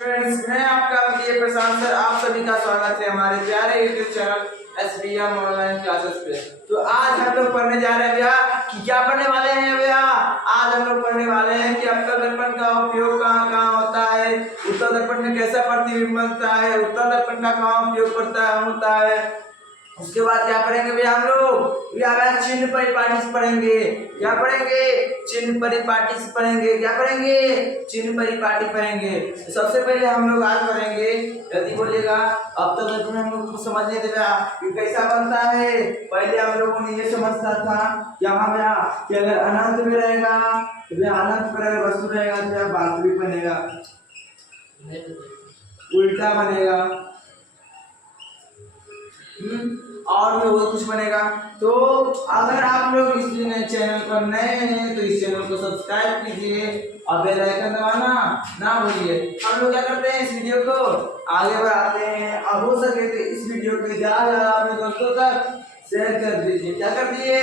Friends, मैं आपका प्रिय प्रशांत सर, आप सभी का स्वागत है हमारे प्यारे YouTube channel SBM online classes पे। तो आज हम लोग पढ़ने जा रहे हैं भैया कि क्या पढ़ने वाले हैं भैया। आज हम लोग पढ़ने वाले हैं कि अवतल दर्पण का उपयोग कहाँ कहाँ होता है, उत्तल दर्पण में कैसा प्रतिबिंब बनता है, उत्तल दर्पण का कहाँ उपयोग होता है। उसके बाद क्या पढ़ेंगे भैया हम लोग, चिन्ह परिपाटी पढ़ेंगे। क्या पढ़ेंगे? चिन्ह परिपाटी पढ़ेंगे। क्या पढ़ेंगे? चिन्ह परिपाटी पढ़ेंगे। तो सबसे पहले हम लोग आज पढ़ेंगे, यदि बोलेगा अब तो दर्पण हम लोग को समझने देगा कि कैसा बनता है। पहले हम लोगों ने ये समझता था यहाँ भैया कि अगर अनंत में रहेगा तो भैया अनंत पर अगर वस्तु रहेगा तो भैया वास्तविक बनेगा, उल्टा बनेगा, और भी बहुत कुछ बनेगा। तो अगर आप लोग इस चैनल पर नए हैं तो इस चैनल को सब्सक्राइब कीजिए और बेल आइकन दबाना ना भूलिए। हम लोग क्या करते हैं, इस वीडियो को आगे बढ़ाते हैं और हो सके तो इस वीडियो को ज्यादा अपने दोस्तों तक शेयर कर दीजिए। क्या कर दीजिए?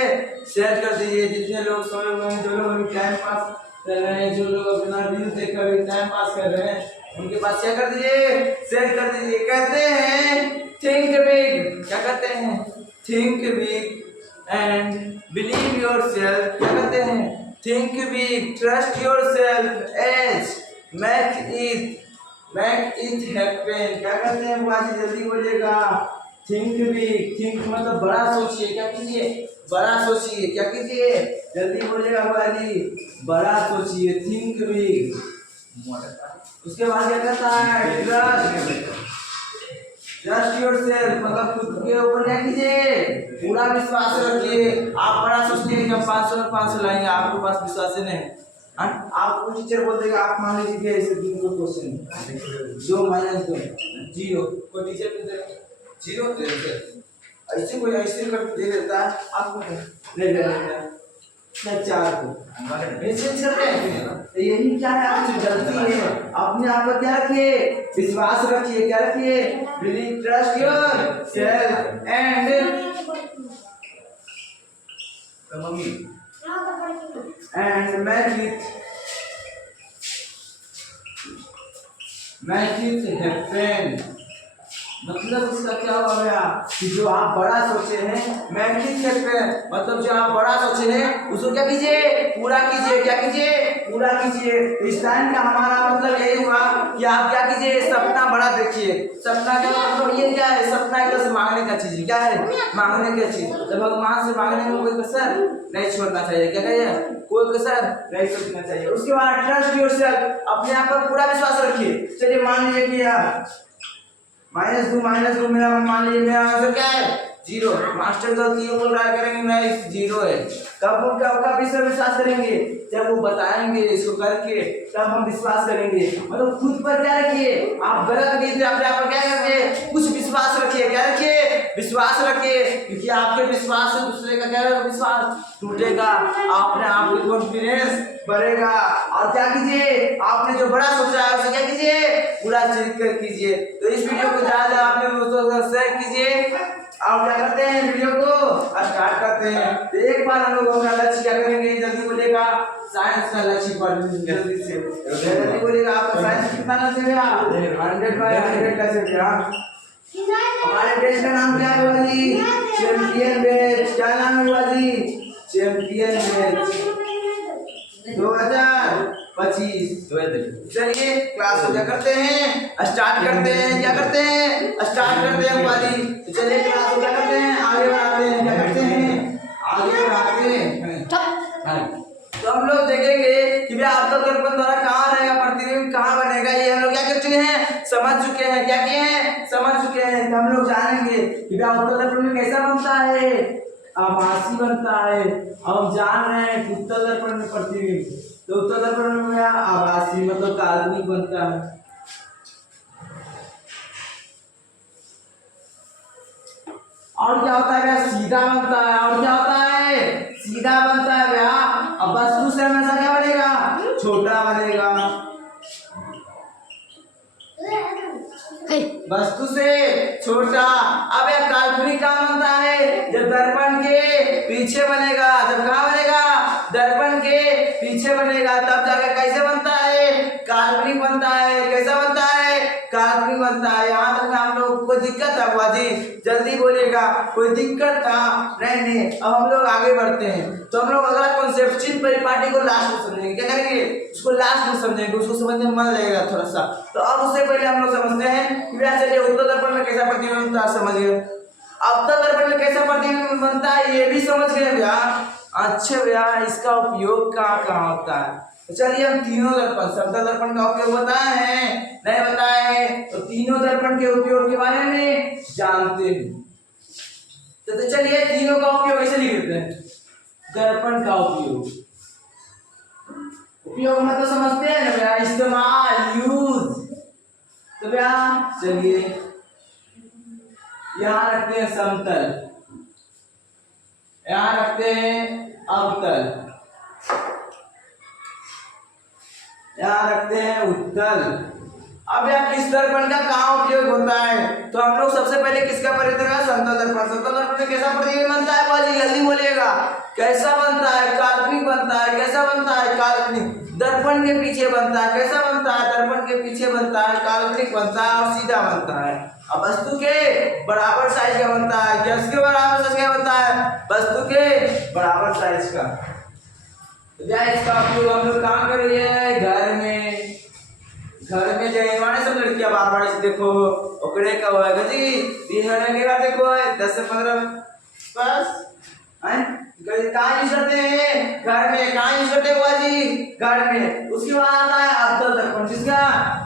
शेयर कर दीजिए। जितने लोग सोए हुए हैं, जो लोग टाइम पास कर रहे हैं, जो लोग अपना रील देखकर टाइम पास कर रहे हैं, उनके पास क्या कर दीजिए? शेयर कर दीजिए। कहते हैं थिंक बिग। क्या कहते हैं? Think big and believe yourself. क्या कहते हैं? Think big, trust yourself as make it happen. क्या कहते हैं बाजी? जल्दी बोलिएगा। थिंक बिग, थिंक मतलब बड़ा सोचिए। क्या कीजिए? बड़ा सोचिए। क्या कीजिए? जल्दी बोलिएगा बाजी, बड़ा सोचिए। Think big. उसके बाद क्या कहता है? ट्रस्ट योरसेल्फ मतलब खुद के ऊपर क्या कीजिए? पूरा विश्वास रखिए। आप बड़ा सोचते हैं कि हम 500 में 500 लाएंगे, आपके पास विश्वास ही नहीं। आपको टीचर बोल देगा, आप मान लीजिए ऐसे दिन को क्वेश्चन 2 - 2 0, कोई टीचर बोल देगा 0 तो ऐसे कोई ऐसे कर दे देता है आपको ले लेगा 4 को ऐसे करते हैं। तो यही क्या है, आपकी गलती है। अपने आप पर क्या रखिए? विश्वास रखिए। क्या रखिए? Believe, trust yourself and make it happen. मतलब इसका क्या हो गया कि जो आप बड़ा सोचे हैं, मैग्नेटिक हैपन मतलब जो आप बड़ा सोचे हैं उसको क्या कीजिए? पूरा कीजिए। क्या कीजिए? पूरा कीजिए। इस टाइम का हमारा मतलब यही हुआ कि आप क्या कीजिए? सपना बड़ा देखिए। सपना का मतलब ये क्या है? सपना एक तरह से मांगने का चीज। क्या है? मांगने का चीज। तो भगवान से मांगने में कोई कसर नहीं छोड़ना चाहिए। क्या कहिए? कोई कसर नहीं छोड़ना चाहिए। उसके बाद ट्रस्ट योरसेल्फ, अपने आप पर पूरा विश्वास रखिए। चलिए मान लीजिए कि यार -2 मेरा मान लीजिए मेरा आंसर क्या है? 0। मास्टर गलती बोल रहा करेंगे नहीं 0 है। कब वो कब इस पर विश्वास करेंगे? जब वो बताएंगे इसको करके, तब हम विश्वास करेंगे। मतलब खुद पर क्या रखिए? आप गलत नहीं थे, अपने आप पर क्या रखिए? कुछ विश्वास रखिए। क्या रखिए? विश्वास रखिए, क्योंकि आपके विश्वास से दूसरे का क्या विश्वास टूटेगा, आपने आप में कॉन्फिडेंस बढ़ेगा। और क्या कीजिए? आपने जो बड़ा सोचा है उसे क्या कीजिए? पूरा कर कीजिए। तो इस वीडियो को ज्यादा आपने दोस्तों को शेयर कीजिए। आप क्या करते हैं? वीडियो को स्टार्ट करते हैं। तो एक बार हम लोग अपना लक्ष्य क्या करेंगे? जल्दी बोलेगा। साइंस का लक्ष्य पर जल्दी से जल्दी बोलेगा। आपका साइंस कितना लक्ष्य है? 100/100 कैसे भैया? हमारे देश का नाम क्या है जी? Champion batch. क्या नाम है जी? Champion batch 2025। चलिए क्लास को क्या करते हैं? स्टार्ट करते हैं। क्या करते हैं? स्टार्ट करते हैं बाजी। तो चलिए क्लास को क्या करते हैं? आगे बढ़ाते हैं। क्या करते हैं? आगे बढ़ाते हैं। तो हम लोग देखेंगे कि भैया आपका दर्पण द्वारा कहाँ रहेगा, प्रतिबिंब कहाँ बनेगा। ये हम लोग क्या कर चुके हैं? समझ चुके हैं। क्या किए हैं? समझ चुके हैं। तो हम लोग जानेंगे कि भैया उत्तल दर्पण में कैसा बनता है? आभासी बनता है। हम जान रहे हैं उत्तल दर्पण में प्रतिबिंब, तो उत्तल दर्पण में भैया आभासी मतलब काल्पनिक बनता है। और क्या होता है भैया? सीधा बनता है। और क्या होता है? सीधा बनता है भैया। अब वस्तु से हमेशा क्या बनेगा? छोटा बनेगा। वस्तु से छोटा। अब यह काल्पनिक कहाँ बनता है? जब दर्पण के पीछे बनेगा। जब कहाँ बनेगा? दर्पण के पीछे बनेगा। तब जाकर कैसे बनता है? काल्पनिक बनता है। कैसा बनता है? काल्पनिक बनता है। यहाँ तक में आप लोग कोई दिक्कत था बुआ जी? जल्दी बोलिएगा, कोई दिक्कत था? नहीं। अब हम लोग आगे बढ़ते हैं। तो हम लोग अगला कॉन्सेप्ट चिन्ह परिपाटी को लास्ट में समझेंगे। क्या करेंगे? उसको लास्ट में समझेंगे, उसको समझने में मन लगेगा थोड़ा सा। तो अब उससे पहले हम लोग समझते हैं कि भैया चलिए उत्तल दर्पण में कैसा प्रतिबिंब बनता है, समझ गए। अवतल दर्पण में कैसा प्रतिबिंब बनता है ये भी समझ गए भैया। अच्छा भैया, इसका उपयोग कहाँ कहाँ होता है? तो चलिए हम तीनों दर्पण, समतल दर्पण का उपयोग बताए हैं, नहीं बताए हैं? तो तीनों दर्पण के उपयोग के बारे में जानते हैं। तो चलिए तीनों का उपयोग ऐसे लिख देते हैं। दर्पण का उपयोग मतलब समझते हैं ना भैया, इस्तेमाल, यूज। तो भैया चलिए यहाँ रखते हैं समतल, यहाँ रखते हैं अवतल, यहाँ रखते हैं उत्तल। अब यार किस दर्पण का कहाँ उपयोग होता है? तो हम लोग सबसे पहले किसका परिचय करेंगे? समतल दर्पण। समतल दर्पण में कैसा प्रतिबिंब बनता है बाजी? जल्दी बोलिएगा। कैसा बनता है? काल्पनिक बनता है। कैसा बनता है? काल्पनिक। दर्पण के पीछे बनता है। कैसा बनता है? दर्पण के पीछे बनता है, काल्पनिक बनता है और सीधा बनता है। अब वस्तु के बराबर साइज का बनता है। किसके बराबर साइज का बनता है? वस्तु के बराबर साइज का। इसका उपयोग हम लोग कहाँ करेंगे? घर में। घर में जो हमारे सब लड़कियां बार बार से देखो ओकरे का होगा जी, 3 महीने का देखो 10 से 15 बस कहाँ यूज करते हैं? घर में। कहाँ यूज करते हुआ जी? घर में। उसके बाद आता है अवतल दर्पण। जिसका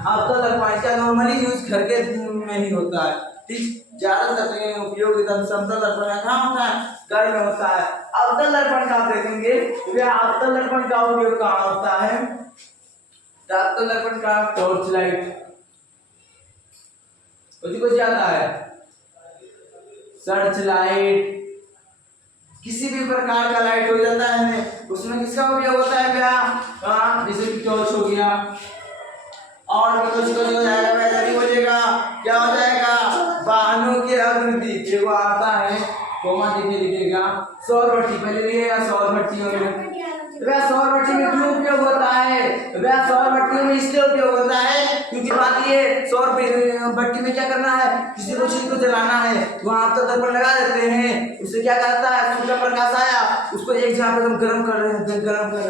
अवतल दर्पण, इसका नॉर्मली यूज घर के में ही होता है, ठीक। ज्यादातर उपयोग एकदम समतल दर्पण का कहाँ होता है? घर में होता है। अवतल दर्पण का आप देखेंगे, अवतल दर्पण का उपयोग कहाँ होता है? अवतल दर्पण का टॉर्च लाइट, कुछ आता है सर्च लाइट, किसी भी प्रकार का लाइट हो जाता है, उसमें किसका उपयोग होता है भैया? जैसे कि टॉर्च हो गया और भी कुछ हो जाएगा भैया, जल्दी बोलिएगा। क्या हो जाएगा? वाहनों की आकृति। देखो आता है कोमा लिखिएगा सौर भट्टी, पहले लिखिएगा सौर भट्टियों में। सौर भट्टी में क्यों उपयोग होता है? सौर भट्टी में इसलिए उपयोग होता है क्योंकि बात ये सौर भट्टी में क्या करना है? किसी को चीज को जलाना है, वहां आप तो दर्पण लगा देते हैं, उससे क्या करता है? सूर्य प्रकाश आया, उसको एक जगह पे हम गर्म कर रहे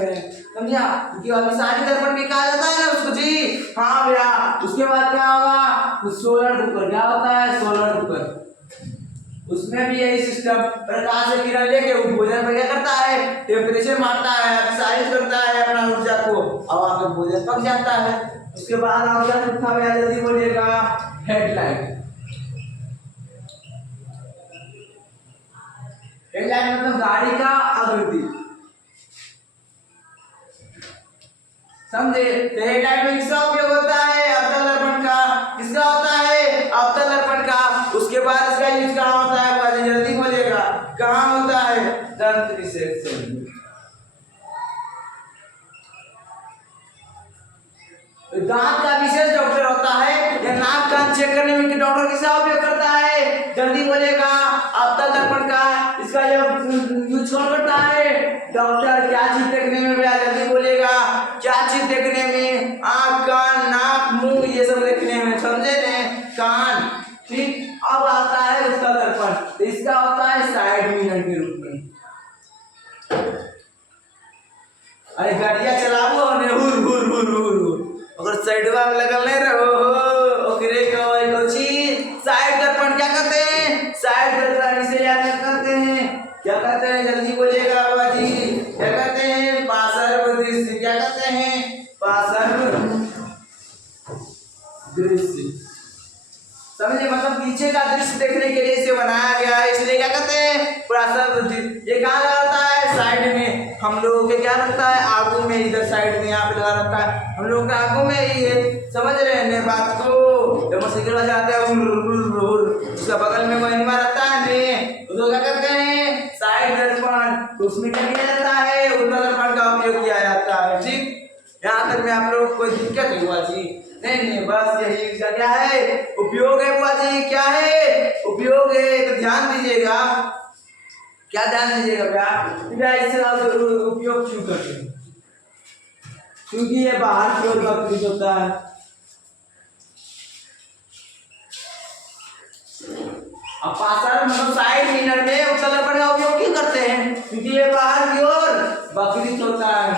हैं, समझा? क्योंकि सारी दर्पण में कहा जाता है ना उसको जी। हाँ भैया, उसके बाद क्या होगा? Solar cooker. क्या होता है? Solar cooker. उसमें भी यही सिस्टम, प्रकाश से किरण लेके वो भोजन पर क्या करता है? टेम्परेचर मारता है, एक्सरसाइज करता है अपना ऊर्जा को, और वहां पे भोजन पक जाता है। उसके बाद आप क्या लिखा भैया, जल्दी बोलिएगा। हेडलाइट। हेडलाइट मतलब गाड़ी का आकृति, समझे? तो हेडलाइट में किसका उपयोग होता है? अवतल दर्पण का। किसका होता है? अवतल दर्पण का। उसके बाद इसका यूज कहाँ होता है? जल्दी बोलिएगा, कहाँ होता है? दंत रिसेप्शन। दांत का विशेष डॉक्टर होता है, या नाक कान चेक करने में डॉक्टर किसका उपयोग करता है? जल्दी बोलिएगा। अवतल दर्पण का। इसका यूज कौन करता है? डॉक्टर। क्या चीज देखने में भैया? जल्दी बोलिएगा। क्या चीज देखने में? आँख, कान, नाक, मुंह, ये सब देखने में, समझे ने? कान, ठीक। अब आता है उसका दर्पण। तो इसका होता है साइड मिरर के रूप में। अरे गाड़िया चलाबो ने हुर हुर हुर हुर, अगर साइडवा में लगल नहीं रहो ओकरे को साइड दर्पण क्या कहते हैं? साइड दर्पण इसे याद करते हैं। क्या कहते हैं? जल्दी बोलिएगा बाबा जी। क्या कहते हैं? पार्श्व दृश्य। क्या कहते हैं? पार्श्व दृश्य, समझे? मतलब पीछे का दृश्य देखने के लिए इसे बनाया गया है, इसलिए क्या कहते हैं? पार्श्व दृश्य। ये कहाँ रहता है? साइड में। हम लोगों के क्या रहता है? आंखों में, इधर साइड में यहाँ पे लगा रहता है, हम लोगों के आंखों में ही है, समझ रहे हैं बात को? जब मोटरसाइकिल वाला जाता है उसका बगल में महिमा रहता है ने, उसको क्या करते हैं? साइड दर्पण। तो उसमें क्या किया जाता है? उत्तल दर्पण का उपयोग किया जाता है, ठीक। यहाँ तक में आप लोग कोई दिक्कत नहीं हुआ जी? नहीं, बस यही क्या है? उपयोग है बुआ जी। क्या है? उपयोग है। तो ध्यान दीजिएगा। क्या ध्यान दीजिएगा भैया? इससे उपयोग क्यों करते हैं? क्योंकि ये बाहर की ओर वक्रित होता है, अब पासर मतलब साइड मिरर में उत्तल दर्पण का उपयोग क्यों करते हैं? क्योंकि ये बाहर की ओर वक्रित होता है।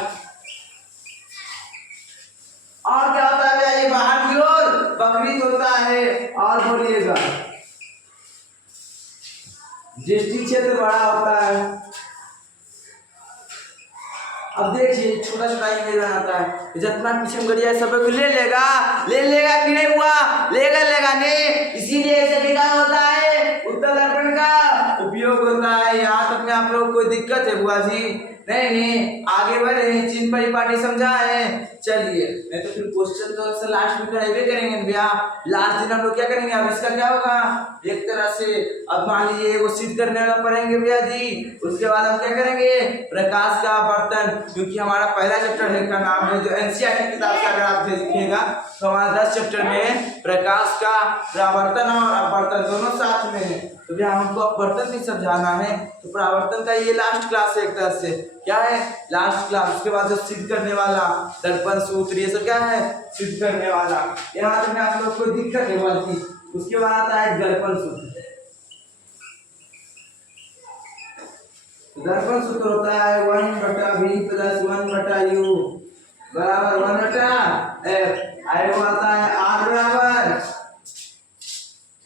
और क्या होता है? ये बाहर की ओर वक्रित होता है। और बोलिएगा दृष्टि क्षेत्र बड़ा होता है। अब देखिए छोटा छोटा इमेज बनाता है, जितना पीछे में गड़िया सब ले लेगा कि नहीं हुआ? लेगा नहीं, इसीलिए ऐसे क्या होता है? उत्तल दर्पण का उपयोग होता है। यहाँ तक में आप लोग कोई दिक्कत है बुआ जी? नहीं आगे बढ़े, चिन्ह परिपाटी समझा है। चलिए नहीं तो फिर क्वेश्चन तो लास्ट में कराइबे करेंगे भैया। लास्ट दिन हम लोग क्या करेंगे? अब इसका क्या होगा? एक तरह से अब मान लीजिए वो सिद्ध करने वाला पढ़ेंगे भैया जी। उसके बाद हम क्या करेंगे? प्रकाश का आवर्तन, क्योंकि हमारा पहला चैप्टर है का नाम है जो एनसीईआरटी किताब से अगर आप देखिएगा तो हमारा 10 चैप्टर में प्रकाश का परावर्तन और अपवर्तन दोनों साथ में है। तो भैया हमको अपवर्तन भी समझाना है, तो परावर्तन का ये लास्ट क्लास है एक तरह से। क्या है? Last class. उसके बाद जो सिद्ध करने वाला दर्पण सूत्र, ये सब क्या है? सिद्ध करने वाला। यहाँ तक में आप लोग को दिक्कत है बात। उसके बाद आता है दर्पण सूत्र। दर्पण सूत्र होता है 1/v + 1/u बराबर 1/f। वो आता है r बराबर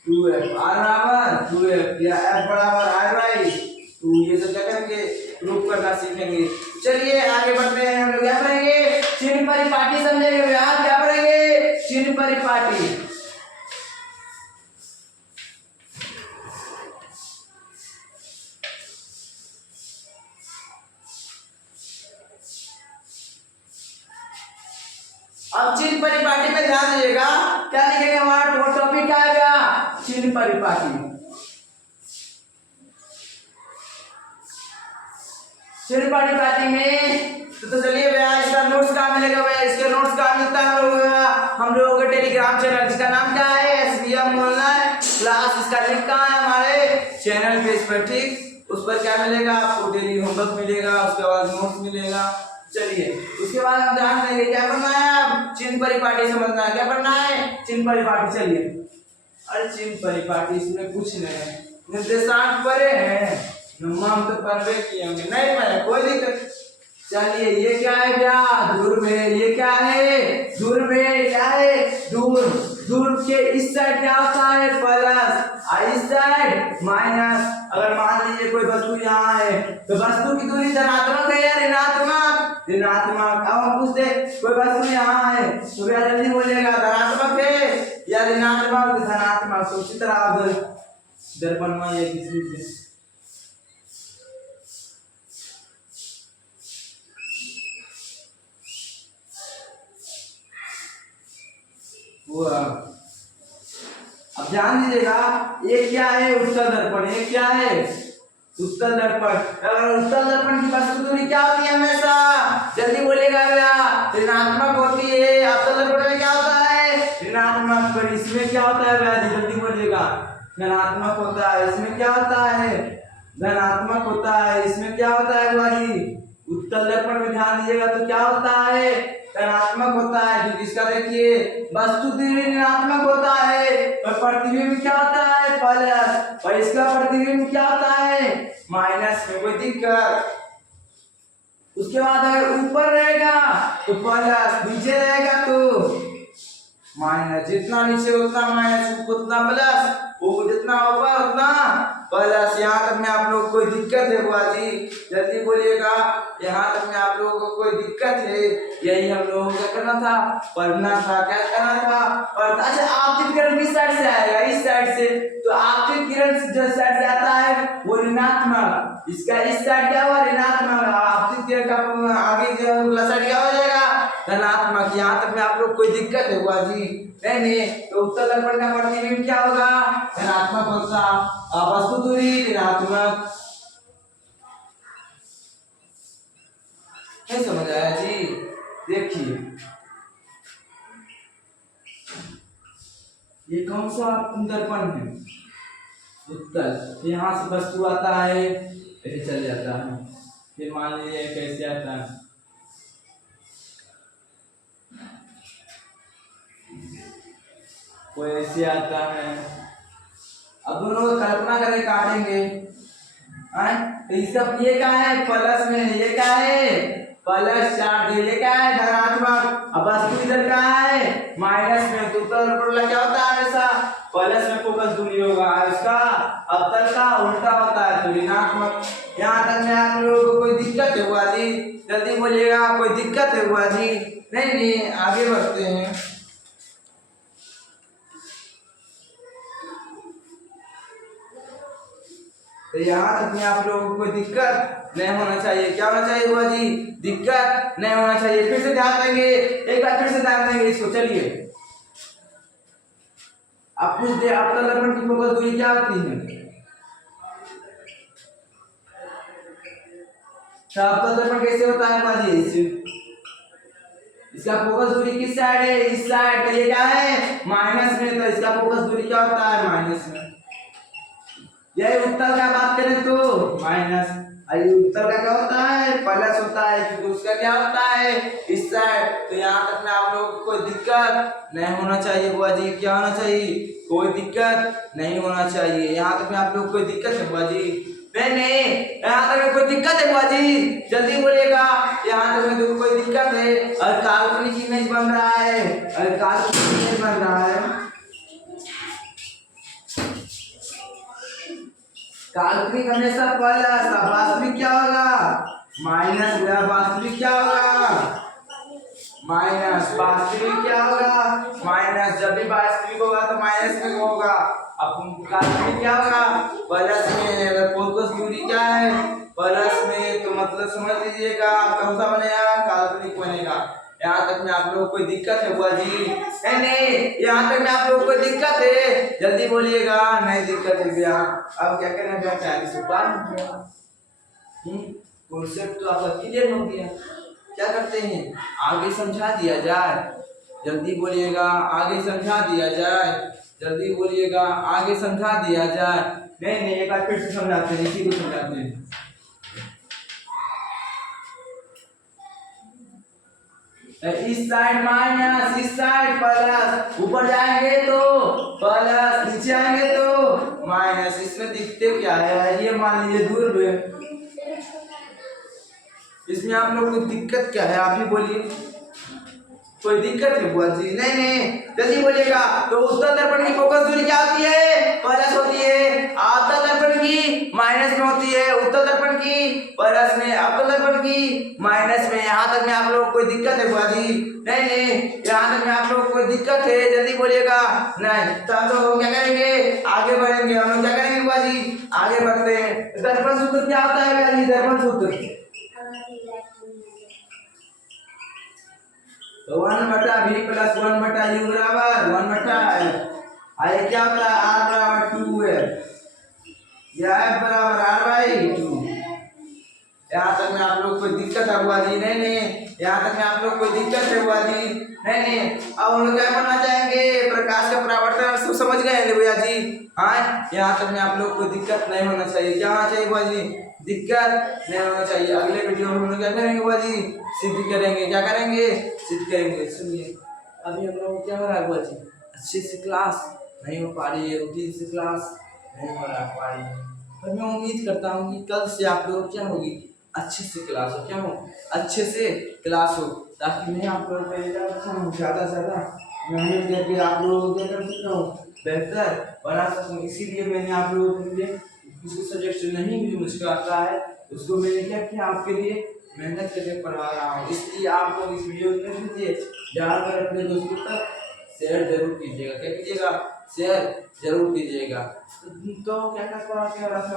2f, r बराबर 2f या f बराबर r/2। ये सब क्या करेंगे? प्रूफ करना सीखेंगे। चलिए आगे बढ़ते हैं। हम लोग क्या पढ़ेंगे? चिन्ह परिपाटी समझेंगे भैया। क्या पढ़ेंगे? चिन्ह परिपाटी। अब चिन्ह परिपाटी में ध्यान दीजिएगा, क्या लिखेंगे? हमारा टॉपिक क्या आएगा? चिन्ह परिपाटी। चिन्ह परिपाटी में तो चलिए भैया इसका नोट्स कहाँ मिलेगा भैया? इसके नोट्स कहाँ मिलता है? हम लोगों का टेलीग्राम चैनल जिसका नाम क्या है? SBM online class. इसका लिंक कहाँ है? हमारे चैनल पेज पर। ठीक, उस पर क्या मिलेगा आपको? डेली होमवर्क मिलेगा, उसके बाद नोट्स मिलेगा। चलिए उसके बाद हम ध्यान देंगे क्या करना है? अब चिन्ह परिपाटी समझना है। क्या करना है? चिन्ह परिपाटी। चलिए अरे चिन्ह परिपाटी इसमें कुछ नहीं है, निर्देशांक पढ़े हैं, हम तो पढ़वे किए होंगे, नहीं पढ़े कोई दिक्कत। चलिए ये क्या है भैया? ध्रुव। ये क्या है? ध्रुव। क्या है? ध्रुव के इस साइड क्या होता है? प्लस, और इस साइड माइनस। अगर मान लीजिए कोई वस्तु यहाँ है तो वस्तु की दूरी धनात्मक है या ऋणात्मक? ऋणात्मक। अब हम पूछते कोई वस्तु यहाँ है तो भैया जल्दी बोलिएगा धनात्मक है या ऋणात्मक? धनात्मक। तो उसी तरह आप दर्पण में ये किसी से हुआ। अब ध्यान दीजिएगा ये क्या है? उत्तल दर्पण। ये क्या है? उत्तल दर्पण। अगर उत्तल दर्पण की वस्तु दूरी क्या होती है? हमेशा जल्दी बोलेगा भैया ऋणात्मक होती है। अवतल दर्पण में क्या होता है? ऋणात्मक। पर इसमें क्या होता है भैया? जल्दी बोलिएगा। धनात्मक होता है। इसमें क्या होता है? धनात्मक होता है। इसमें क्या होता है भाई? उत्तल दर्पण में ध्यान दीजिएगा तो क्या होता है? धनात्मक होता है। क्योंकि इसका देखिए वस्तु दूरी ऋणात्मक होता है और प्रतिबिंब क्या होता है? प्लस। और इसका प्रतिबिंब क्या होता है? माइनस। में कोई दिक्कत? उसके बाद अगर ऊपर रहेगा तो प्लस, नीचे रहेगा तो माइनस। जितना नीचे उतना माइनस, उतना प्लस, वो जितना ऊपर उतना प्लस। यहाँ तक में आप लोग कोई दिक्कत है बुआ जी? जल्दी बोलिएगा। यहाँ तक में आप लोगों को कोई दिक्कत है? यही हम लोगों को क्या करना था? पढ़ना था। क्या करना था? पढ़ना। अच्छा आपतित किरण किस साइड से आएगा? इस साइड से। तो आपतित किरण जो साइड से आता है वो ऋणात्मक। इसका इस साइड क्या हुआ? ऋणात्मक। आपतित किरण का आगे जो अगला साइड क्या हो जाएगा? धनात्मक। यहाँ तक में आप लोग कोई दिक्कत है बुआ जी? नहीं। तो उत्तल दर्पण का प्रतिबिंब क्या होगा? धनात्मक होगा। वस्तु दूरी ऋणात्मक। नहीं समझ आया जी? देखिए ये कौन सा दर्पण है? उत्तल। यहाँ से वस्तु आता है, ऐसे चल जाता है। फिर मान लीजिए कैसे आता है? कोई ऐसे आता है, अब दोनों को कल्पना करके काटेंगे। तो इसका ये क्या है प्लस में, ये क्या है प्लस चार्ज, ये क्या है धनात्मक। अब वस्तु इधर क्या है माइनस में, तो उत्तर दर्पण क्या होता है हमेशा प्लस में फोकस दूरी होगा, इसका अवतल का उल्टा होता है तो ऋणात्मक। यहाँ तक में आप लोगों को कोई दिक्कत है हुआ जी? जल्दी बोलिएगा, कोई दिक्कत है हुआ जी? नहीं, आगे बढ़ते हैं। तो यहाँ तक में आप लोगों को कोई दिक्कत नहीं होना चाहिए। क्या होना चाहिए हुआ जी? दिक्कत नहीं होना चाहिए। फिर से ध्यान देंगे, एक बार फिर से ध्यान देंगे इसको। चलिए आप पूछ दे अवतल दर्पण की फोकस दूरी क्या होती है? अवतल दर्पण कैसे होता है बाजी? इसका फोकस दूरी किस साइड है? इस साइड। तो ये क्या है माइनस में, तो इसका फोकस दूरी क्या होता है माइनस में। यही उत्तर का बात करें तो माइनस, उत्तर का क्या होता है प्लस होता है, क्योंकि उसका क्या होता है इस साइड। तो यहाँ तक में आप लोगों को कोई दिक्कत नहीं होना चाहिए बुआ जी। क्या होना चाहिए? कोई दिक्कत नहीं होना चाहिए। यहाँ तक में आप लोगों को कोई दिक्कत है बुआ जी? नहीं, यहाँ तक में कोई दिक्कत है बुआ जी? जल्दी बोलिएगा, यहाँ तक में कोई दिक्कत है? और काल्पनिक इमेज बन रहा है, और काल्पनिक इमेज बन रहा है। काल्पनिक हमेशा प्लस, वास्तविक क्या होगा माइनस। वास्तविक क्या होगा माइनस, वास्तविक क्या होगा माइनस। जब भी वास्तविक होगा तो माइनस में होगा। अब काल्पनिक क्या होगा प्लस में। अगर फोकस दूरी क्या है प्लस में, तो मतलब समझ लीजिएगा कौन सा बनेगा काल्पनिक बनेगा। यहाँ तक में आप लोगों को कोई दिक्कत है बुआ जी? नहीं, यहाँ तक में आप लोगों को कोई दिक्कत है? जल्दी बोलिएगा, नहीं दिक्कत है भैया। अब क्या करना है 40 बार कॉन्सेप्ट तो आपका क्लियर हो गया। क्या करते हैं आगे समझा दिया जाए? जल्दी बोलिएगा, आगे समझा दिया जाए। जल्दी बोलिएगा, आगे समझा दिया जाए। नहीं, एक बार फिर से समझाते हैं, इसी को समझाते हैं। इस साइड माइनस, इस साइड प्लस। ऊपर जाएंगे तो प्लस, नीचे आएंगे तो माइनस। इसमें दिखते क्या है ये मान लीजिए दूर है। इसमें आप लोग को दिक्कत क्या है आप ही बोलिए? कोई दिक्कत है बुआ जी? नहीं, जल्दी बोलिएगा। तो उत्तल दर्पण की फोकस दूरी क्या होती है प्लस होती है, अवतल दर्पण की माइनस में होती है, उत्तल दर्पण की प्लस में, अवतल दर्पण की माइनस में। यहाँ तक में आप लोग को कोई दिक्कत है बुआ जी? नहीं, यहाँ तक में आप लोग को कोई दिक्कत है? जल्दी बोलिएगा। नहीं, तो हम लोग क्या करेंगे आगे बढ़ेंगे। हम लोग क्या करेंगे बुआ जी आगे बढ़ते हैं। दर्पण सूत्र क्या होता है बुआ जी? दर्पण सूत्र तो 1/v प्लस 1/u बराबर 1/l। ये क्या होता है r बराबर 2f, या f बराबर r/2। यहाँ तक में आप लोग कोई दिक्कत है बुआ जी? नहीं, यहाँ तक में आप लोग कोई दिक्कत है बुआ जी? नहीं। अब हम लोग क्या करना चाहेंगे प्रकाश का परावर्तन सब समझ गए हैं भैया जी? हाँ, यहाँ तक में आप लोग कोई दिक्कत नहीं होना चाहिए। क्या होना चाहिए बुआ जी? दिक्कत नहीं होना चाहिए। अगले वीडियो में हम लोग क्या करेंगे बुआ जी? सिद्ध करेंगे। क्या करेंगे? सिद्ध करेंगे। सुनिए, अभी हम लोग क्या हो रहा है बुआ जी? अच्छे से क्लास नहीं हो पा रही है, रूटीन से क्लास नहीं हो पा रही है। पर मैं उम्मीद करता हूँ कि कल से आप लोग क्या होगी अच्छे से क्लास हो, क्या हो अच्छे से क्लास हो, ताकि मैं आप लोगों को ज़्यादा से ज़्यादा मेहनत करके आप लोगों को क्या कर सकता हूँ बेहतर बना सकूँ। इसीलिए मैंने आप लोगों के लिए किसी सब्जेक्ट नहीं भी मुझको आता है उसको मैंने क्या किया आपके लिए मेहनत करके पढ़ा रहा हूँ। इसलिए आप लोग इस वीडियो को कर दीजिए, जाकर अपने दोस्तों तक शेयर जरूर कीजिएगा। क्या कीजिएगा? शेयर जरूर कीजिएगा। तो क्या रहा था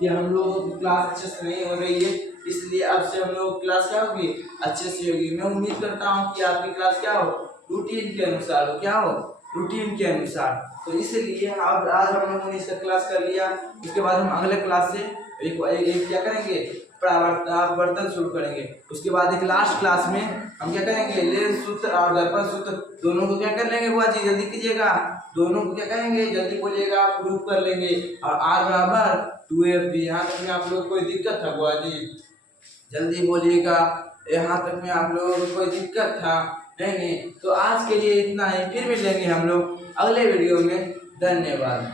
कि हम लोग क्लास अच्छे से नहीं हो रही है, इसलिए अब से हम लोग क्लास क्या होगी अच्छे से होगी। मैं उम्मीद करता हूँ कि आपकी क्लास क्या हो रूटीन के अनुसार हो, क्या हो रूटीन के अनुसार। तो इसलिए अब आज हम लोगों ने इसका क्लास कर लिया। उसके बाद हम अगले क्लास से एक क्या करेंगे परावर्तन शुरू करेंगे। उसके बाद एक लास्ट क्लास में हम क्या करेंगे लेंस सूत्र और दर्पण सूत्र दोनों को क्या कर लेंगे बुआ जी? जल्दी कीजिएगा। दोनों को क्या करेंगे जल्दी बोलिएगा प्रूव कर लेंगे। और r बराबर 2f भी। यहाँ तक में आप लोग कोई दिक्कत था बुआ जी? जल्दी बोलिएगा। यहाँ तक में आप लोगों को कोई दिक्कत था? नहीं। तो आज के लिए इतना ही, फिर मिलेंगे हम लोग अगले वीडियो में। धन्यवाद।